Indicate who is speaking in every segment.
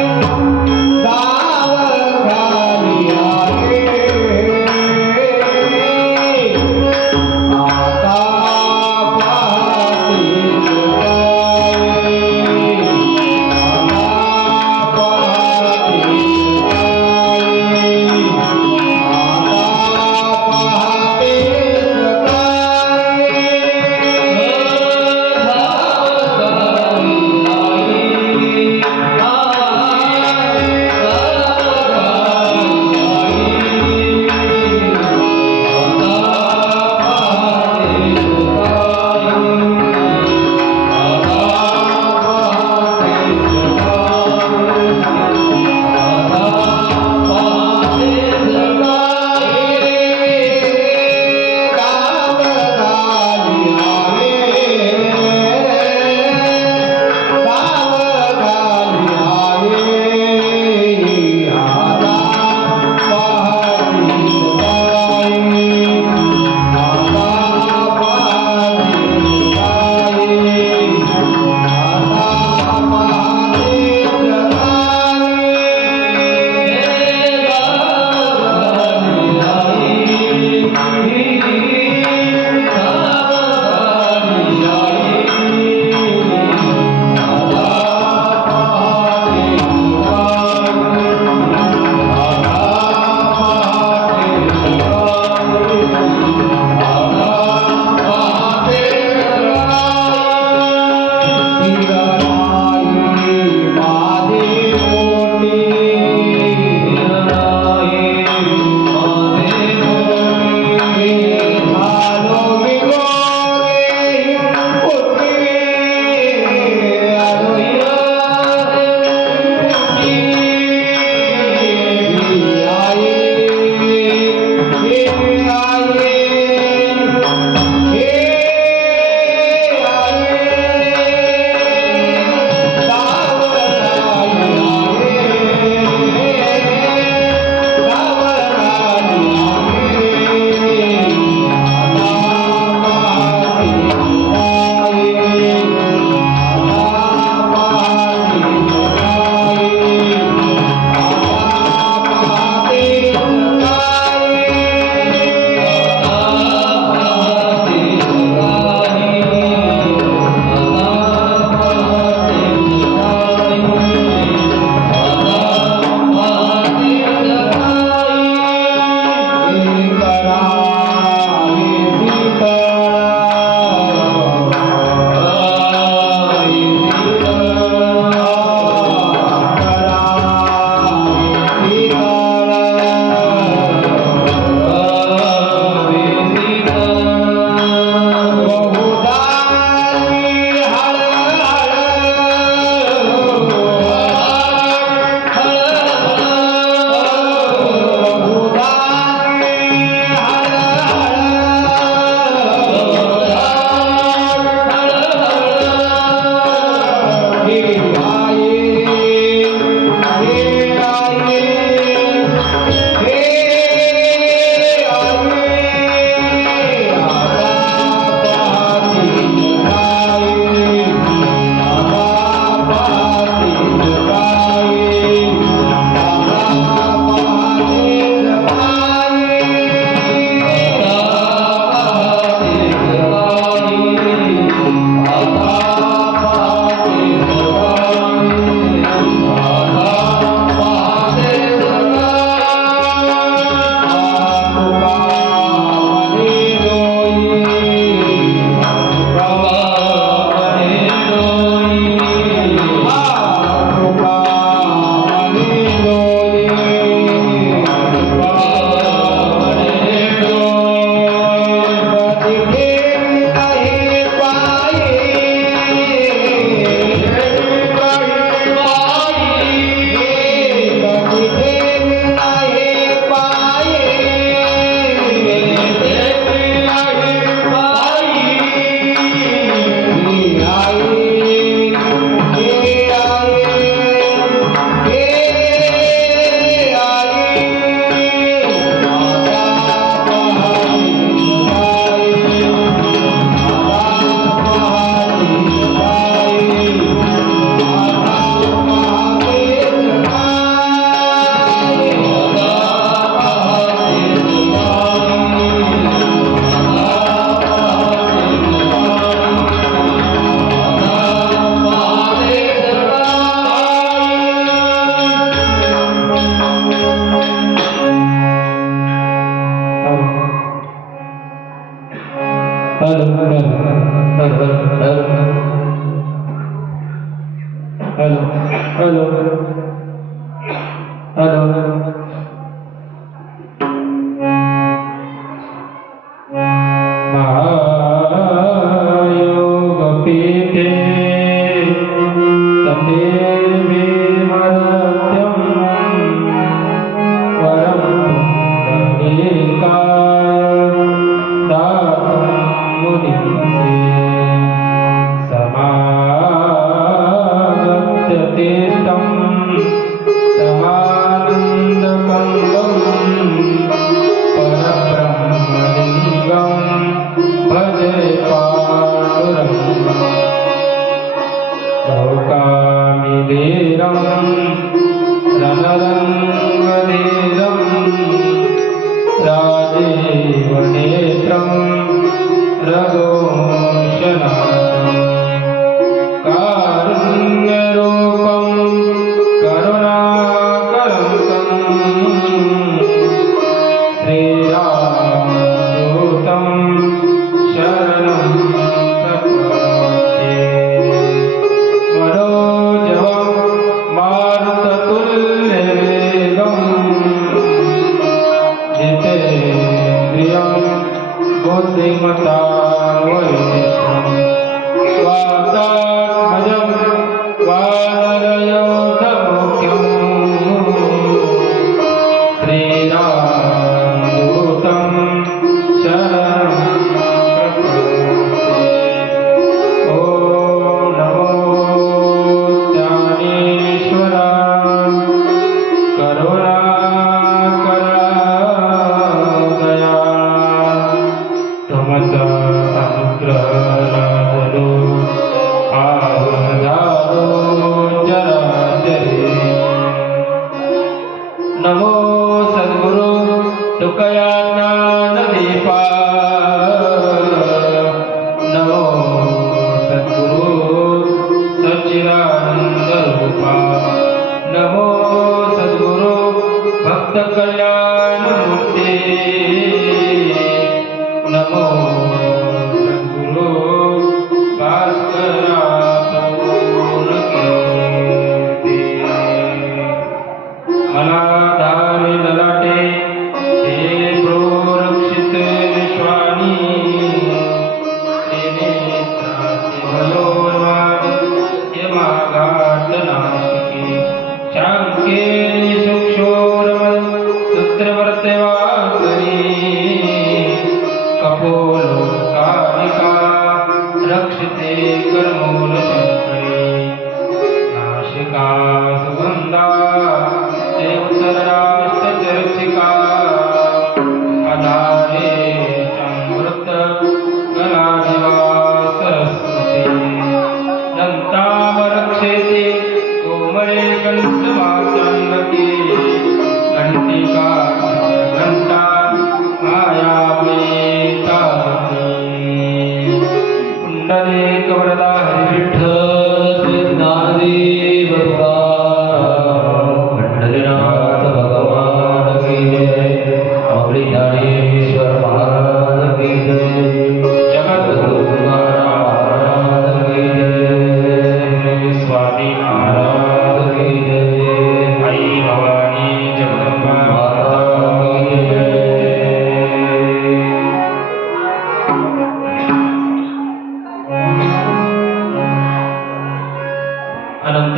Speaker 1: Música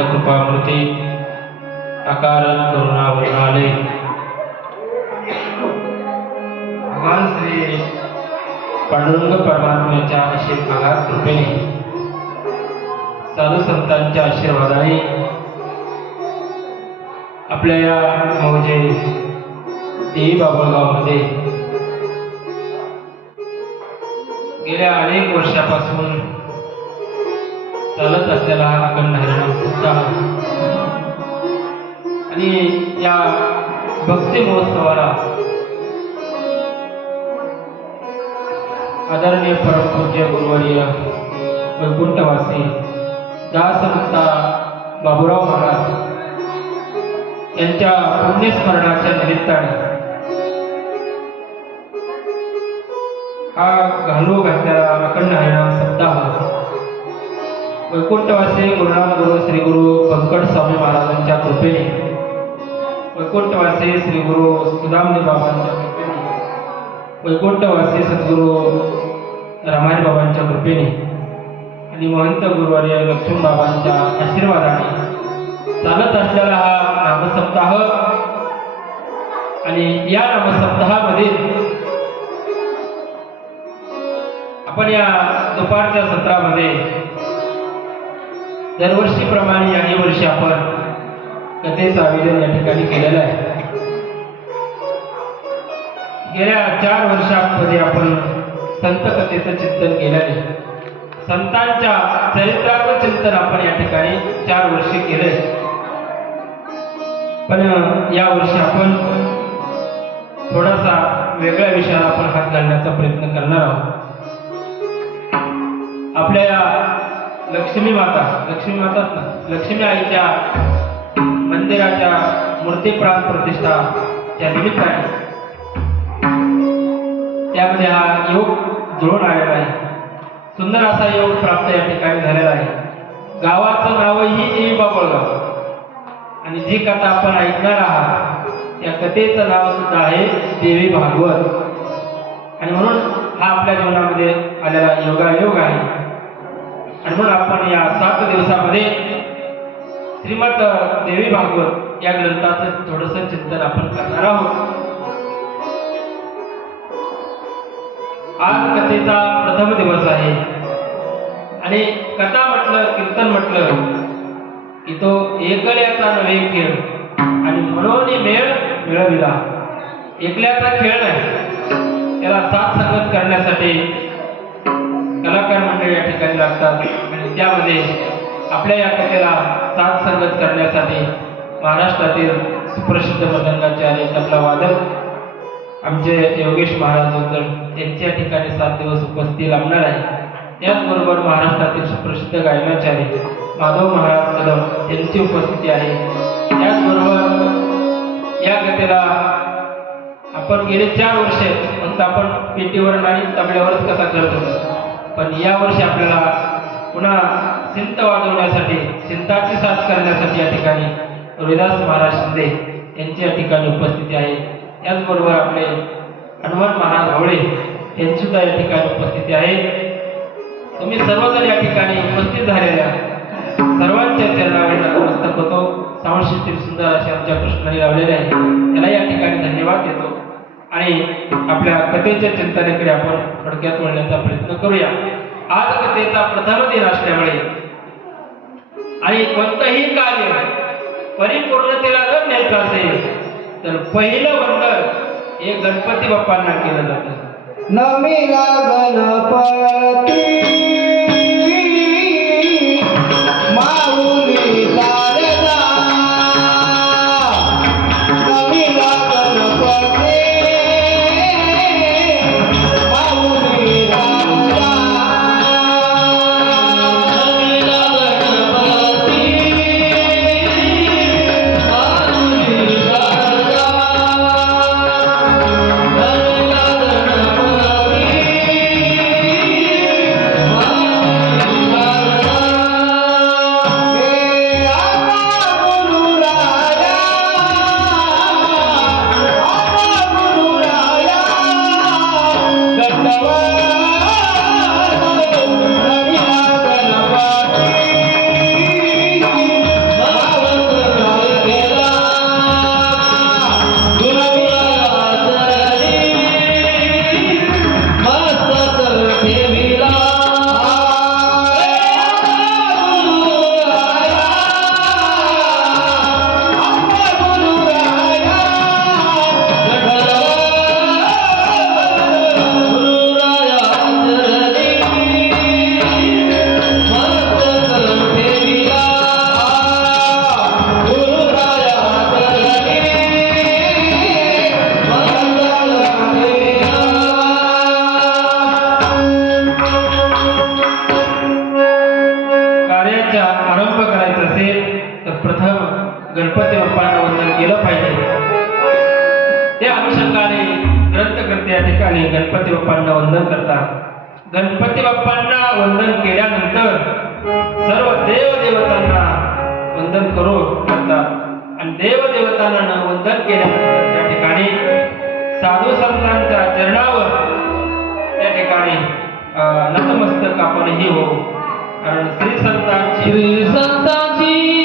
Speaker 1: कृपामूर्ती अकार करुणा भगवान श्री पांडुरंग परमात्म्याच्या आशीर्वादा कृपेने साधू संतांच्या आशीर्वादाने आपल्या या म्हणजे देवी बाबळगावमध्ये गेल्या अनेक वर्षापासून चालत असलेला हा अखंड हरिणाम सप्ताह आणि या भक्ती महोत्सवाला आदरणीय परमपूज्य गुरुवर्य वैकुंठवासी दासमता बाबूराव महाराज यांच्या पुण्यस्मरणाच्या निमित्ताने हा घालू घातलेला अखंड हरिणाम सप्ताह वैकुंठवासी गुरुनाम गुरु श्री गुरु पंकज स्वामी महाराजांच्या कृपेने. वैकुंठवासी श्री गुरु सुदामनी बाबांच्या कृपेने. वैकुंठवासी सद्गुरु रमाई बाबांच्या कृपेने. आणि महंत गुरुवार्य लक्ष्मण बाबांच्या आशीर्वादाने. चालत असलेला हा नामसप्ताह आणि या नामसप्ताहामध्ये आपण या दुपारच्या सत्रामध्ये दरवर्षीप्रमाणे याही वर्षी आपण कथेचं आयोजन या ठिकाणी केलेलं आहे. गेल्या चार वर्षांमध्ये आपण संत कथेचं चिंतन केल्याने संतांच्या चरित्राचं चिंतन आपण या ठिकाणी चार वर्षे केलंय पण या वर्षी आपण थोडासा वेगळ्या विषयाला आपण हात घालण्याचा प्रयत्न करणार आहोत. आपल्या या लक्ष्मी माता लक्ष्मी माताच ना लक्ष्मी आईच्या मंदिराच्या मूर्ती प्राण प्रतिष्ठा त्या निमित्ताने. त्यामध्ये हा योग जुळून आलेला आहे. सुंदर असा योग प्राप्त या ठिकाणी झालेला आहे. गावाचं नावही देवी बाबळगाव. आणि जी कथा आपण ऐकणार आहात त्या कथेचं नाव सुद्धा आहे देवी भागवत. आणि म्हणून हा आपल्या जीवनामध्ये आलेला योगायोग आहे. आणि म्हणून आपण या सात दिवसामध्ये श्रीमद देवी भागवत या ग्रंथाचं थोडंसं चिंतन आपण करणार आहोत. आज कथेचा प्रथम दिवस आहे. आणि कथा म्हटलं कीर्तन म्हटलं की तो एकल्याचा नव्हे खेळ आणि म्हणून मेळ मिळविला. एकल्याचा खेळ नाही. त्याला साथ संगत करण्यासाठी कलाकार मंडळी या ठिकाणी लागतात. आणि त्यामध्ये आपल्या या कथेला साथ संगत करण्यासाठी महाराष्ट्रातील सुप्रसिद्ध मदंगाचार्य तबला वादक आमचे योगेश महाराज जोंदळ यांच्या ठिकाणी सात दिवस उपस्थिती लाभणार आहे. त्याचबरोबर महाराष्ट्रातील सुप्रसिद्ध गायनाचार्य माधव महाराज कदम यांची उपस्थिती आहे. त्याचबरोबर या कथेला आपण गेले चार वर्षे फक्त आपण पेटीवर आणि तबल्यावरच कथा करत होतो. पण या वर्षी आपल्याला पुन्हा सिंत वाजवण्यासाठी सिंताची साथ करण्यासाठी या ठिकाणी रोहिदास महाराज शिंदे यांची या ठिकाणी उपस्थिती आहे. त्याचबरोबर आपले हनुमान महाराज होळे यांची सुद्धा या ठिकाणी उपस्थिती आहे. तुम्ही सर्वजण या ठिकाणी उपस्थित झालेल्या सर्वांच्या चरणावर नतमस्तक होतो सावंत सुंदर असे आमच्या कृष्णाने लावलेले आहे. त्याला या ठिकाणी धन्यवाद देतो. आणि आपल्या कथेच्या चिंतनेकडे आपण थोडक्यात वळण्याचा प्रयत्न करूया. आज कथेचा प्रथम दिन असल्यामुळे आणि कोणतंही कार्य परिपूर्णतेला जर न्यायचं असेल तर पहिलं वंदन हे गणपती बाप्पांना केलं जातं.
Speaker 2: नमिला गणपती!
Speaker 1: देवदेवतांना वंदन केल्यानंतर त्या ठिकाणी साधू संतांच्या चरणावर त्या ठिकाणी अं, नतमस्तक आपणही होऊ. कारण श्री संतांची
Speaker 2: श्री संतांची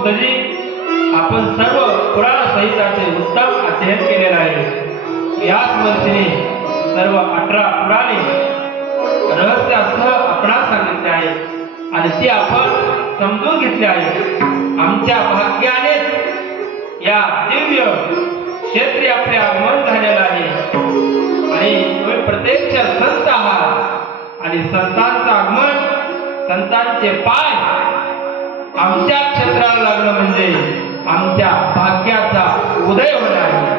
Speaker 1: अहो आपण सर्व पुराण संहिताचे उत्तम अध्ययन केलेलं आहे. याच वर्षीने सर्व अठरा पुराणे रहस्यासह आपण सांगितले आहे आणि ते आपण समजून घेतले आहे. आमच्या भाग्यानेच या दिव्य क्षेत्र आपले आगमन झालेलं आहे. आणि तुम्ही प्रत्यक्ष संत आहात. आणि संतांचं आगमन संतांचे पाय आमच्या क्षेत्राला लागलं म्हणजे आमच्या भाग्याचा उदय होणार आहे.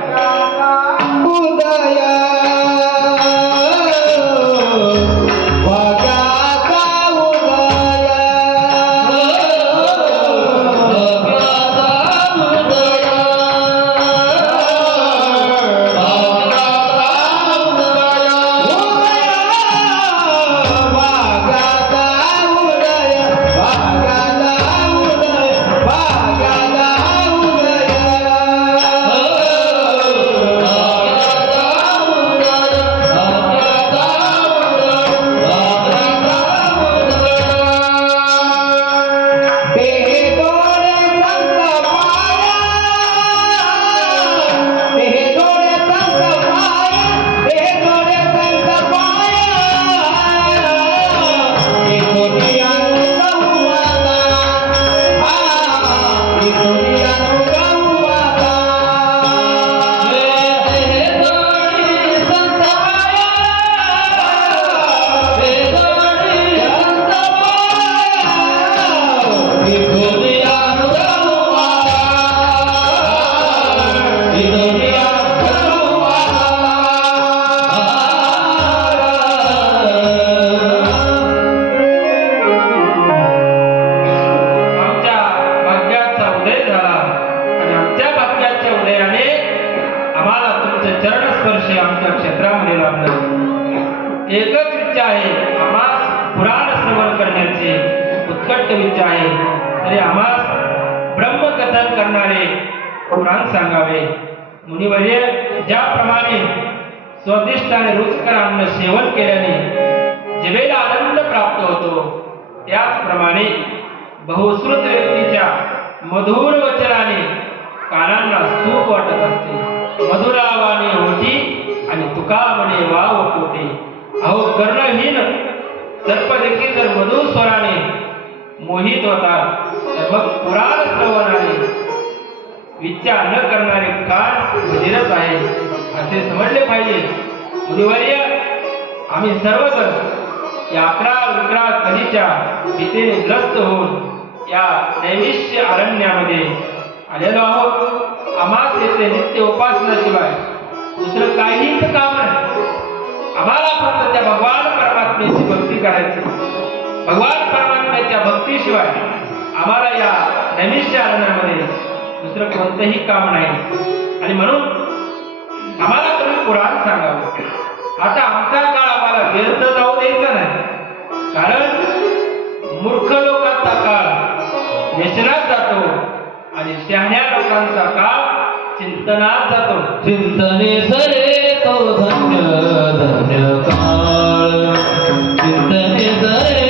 Speaker 1: देखील जर मधुर स्वराने. मोहित होता. तर मग पुराण श्रवणाने. विचार न करणारे कान बधिरच आहे. असे समजले पाहिजे. गुरुवर्य आम्ही सर्वजण या अकराळ विकराळ कलीच्या भीतीने ग्रस्त होऊन या नैविश्य अरण्यामध्ये आलेलो आहोत. आम्हास येथे नित्य उपासनाशिवाय दुसरं काहीच काम नाही. आम्हाला फक्त त्या भगवान परमात्म्याची भक्ती करायची भगवान परमात्म्याच्या भक्तीशिवाय आम्हाला या नैमिष्य आनंदामध्ये दुसरं कोणतंही काम नाही. आणि म्हणून आम्हाला तुम्ही पुराण सांगावं. आता आमचा काळ आम्हाला व्यर्थ जाऊ द्यायचा नाही. कारण मूर्ख लोकांचा काळ व्यसनात जातो आणि शहाण्या लोकांचा काळ चिंतनात जातो.
Speaker 2: चिंतने सरे तो धन्य धन्य काळ चिंतने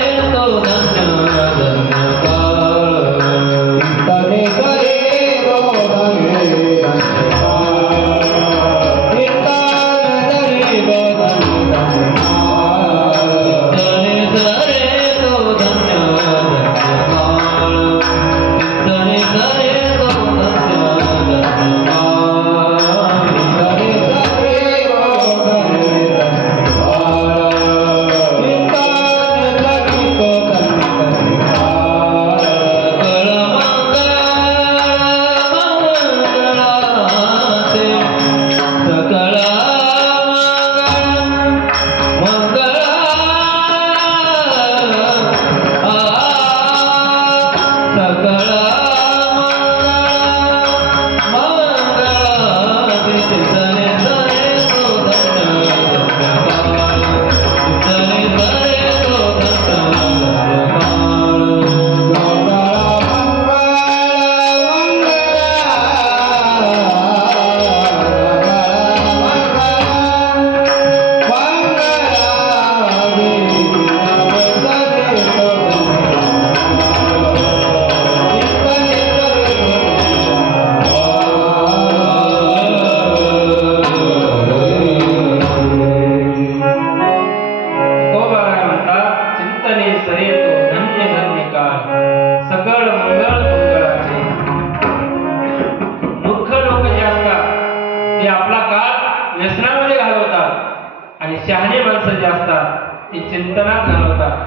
Speaker 2: ते
Speaker 1: चिंतनात घालवतात.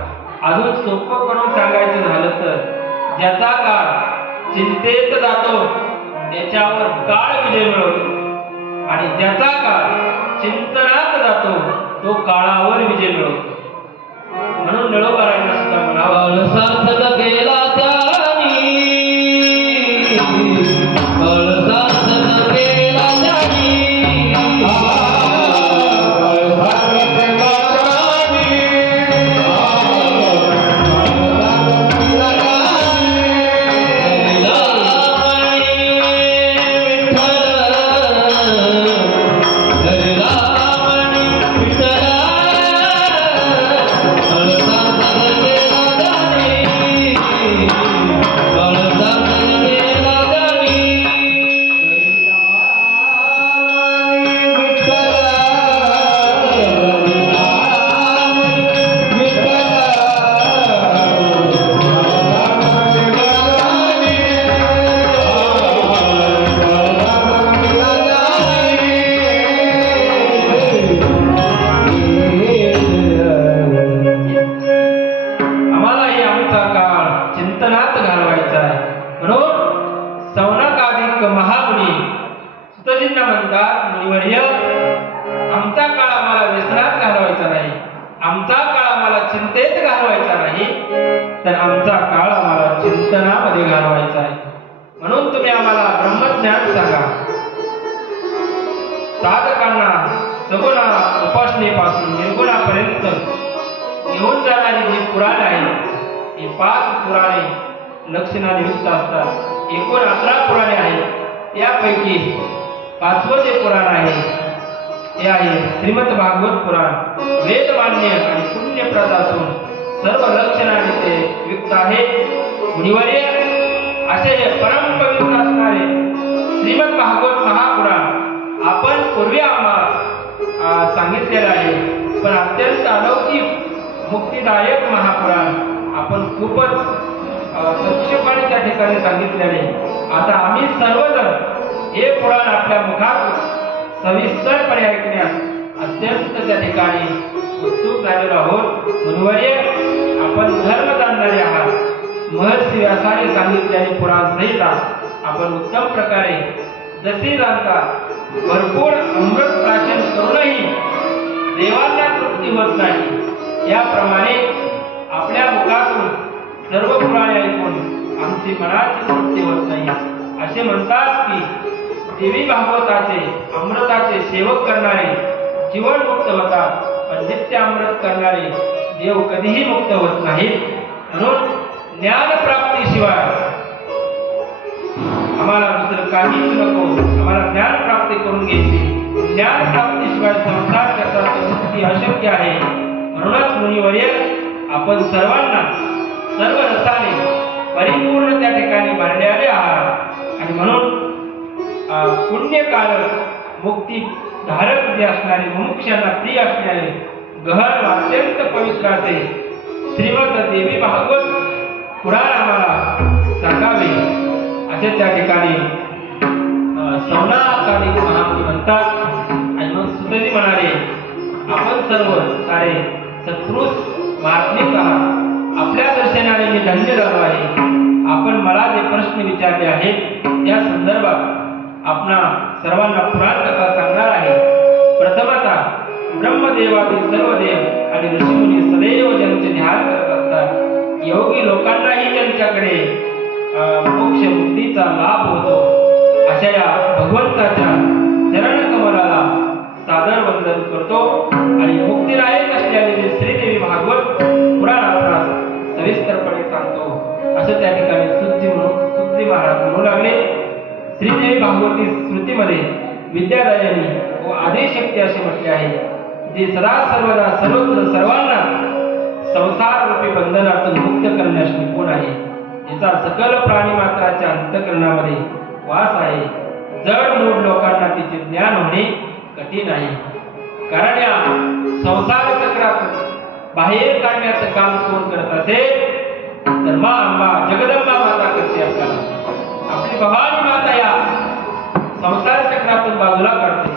Speaker 1: अजून सोपं करून सांगायचं झालं तर ज्याचा काळ चिंतेत जातो त्याच्यावर काळ विजय मिळवतो. आणि ज्याचा काळ चिंतनात जातो तो काळावर विजय मिळवतो. म्हणून निळोबारायला सुद्धा म्हणावं
Speaker 2: सार्थक केला
Speaker 1: त्या आमचा काळ आम्हाला चिंतेत घालवायचा नाही तर आमचा काळ आम्हाला चिंतनामध्ये घालवायचा आहे. म्हणून तुम्ही आम्हाला ब्रह्मज्ञान सांगा. साधकांना सगुणा उपासनेपासून निर्गुणापर्यंत घेऊन जाणारी जी पुराण आहे ही पाच पुराणे लक्षणाने युक्त असतात. एकूण अकरा पुराणे आहेत. त्यापैकी पाचवं जे पुराण आहे ते आहे श्रीमद भागवत पुराण. वेदमान्य आणि पुण्यप्रद असून सर्व लक्षणाने ते युक्त आहे. मुनिवर्य असे परम पवित्र असणारे श्रीमद भागवत महापुराण आपण पूर्वी आम्हाला सांगितलेलं आहे. पण अत्यंत अलौकिक मुक्तिदायक महापुराण आपण खूपच संक्षेपाने त्या ठिकाणी सांगितलेले आता आम्ही सर्वजण हे पुराण आपल्या मुखात सविस्तरपणे ऐकण्यास अत्यंत त्या ठिकाणी उत्सुक झालेलो आहोत. गुरुवर्य आपण धर्म जाणणारे आहात. महर्षी व्यासाने सांगितलेली पुराण संहिता आपण उत्तम प्रकारे जसे जाणता भरपूर अमृत प्राशन करूनही देवांना तृप्ती होत नाही. याप्रमाणे आपल्या मुखातून सर्व पुराणे ऐकून आमची मनाची तृप्ती होत नाही. असे म्हणतात की देवी भागवताचे अमृताचे सेवक करणारे जीवन मुक्त होतात. पण नित्य अमृत करणारे देव कधीही मुक्त होत नाहीत. म्हणून ज्ञान प्राप्तीशिवाय आम्हाला दुसरं काहीच नको. आम्हाला ज्ञान प्राप्ती करून घ्यायची ज्ञान प्राप्तीशिवाय संसार चक्रात मुक्ती अशक्य आहे. म्हणूनच मुनिवर्य आपण सर्वांना सर्व रसाने परिपूर्ण त्या ठिकाणी भरलेले आहात. आणि म्हणून पुण्यकारक मुक्ती धारक जे असणारे मुमुक्षांना प्रिय असणारे गहन अत्यंत पवित्र असे श्रीमंत देवी भागवत पुराण सांगावे. असे त्या ठिकाणी अं, महामुनी म्हणतात. आणि मग सुतजी म्हणाले आपण सर्व सारे सत्पुरुष महात्मीच आहात. आपल्या दर्शनाने मी धन्य झालो आहे. आपण मला जे प्रश्न विचारले आहेत त्या संदर्भात आपणा सर्वांना पुराण कथा सांगणार आहे. प्रथमता ब्रह्मदेवातील सर्व देव आणि ऋषीमुनी सदैव ज्यांचे ध्यान करत असतात योगी लोकांनाही त्यांच्याकडे मोक्ष मुक्तीचा लाभ होतो. अशा या भगवंताच्या चरण कमलाला सादर वंदन करतो आणि भगवती स्मृतीमध्ये विद्यादायानी व आदिशक्ती असे म्हटले आहे जे सदा सर्वदा सर्वत्र सर्वांना संसार रूपी बंधनातून मुक्त करण्यास निपुण आहे? याचा सकल प्राणी मात्राच्या अंतकरणामध्ये वास आहे. जड मूळ लोकांना तिचे ज्ञान होणे कठीण आहे. कारण या संसार चक्रातून बाहेर काढण्याचं काम कोण करत असेल? तर मा अंबा जगदंबा माता करते आपल्याला. आपली भवानी माता या संसार चक्रातून बाजूला काढते